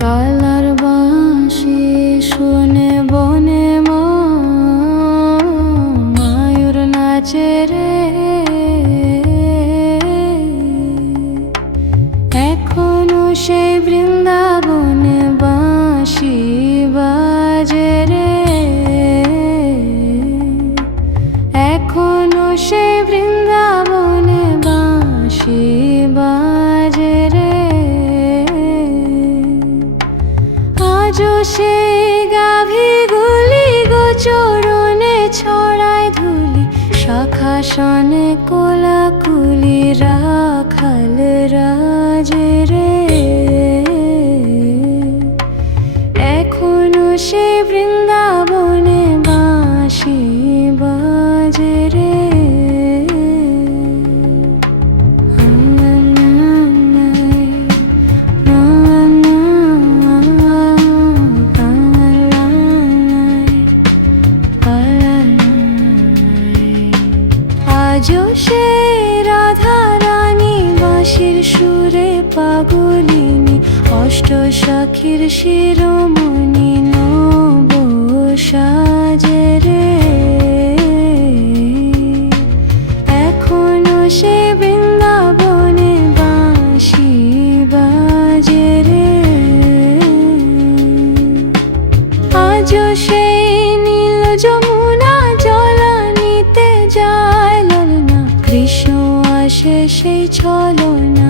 Colour বাঁশি শুনে বনে মায়ূর নাচে রে, এখনো সেই বৃন্দাবনে বাঁশি বাজে রে, এখনো সেই বৃন্দাবনে বাঁশি বাজে রে। আজও সেই গাভীগুলি গোচরণে ছড়ায় ধুলি, শাখা শানে কোলাকুলি রাখাল রাজে রে, এখনো সেই বৃন্দাবনে বাঁশি বাজে রে। আজও সে রাধা রানী বাঁশির সুরে পাগলিনী, অষ্ট সখীর শিরোমণি নব সাজে রে, এখনো সে বৃন্দাবনে বাঁশি বাজে রে। আজও সেই নীল যমুনা জলানিতে যায় ললনা, কৃষ্ণ আসে সেই ছলনা